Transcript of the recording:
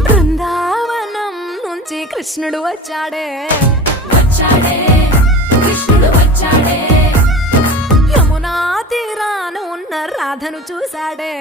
బృందావనం నుంచి కృష్ణుడు వచ్చాడే కృష్ణుడు వచ్చాడే యమునా తీరాన ఉన్న రాధను చూశాడే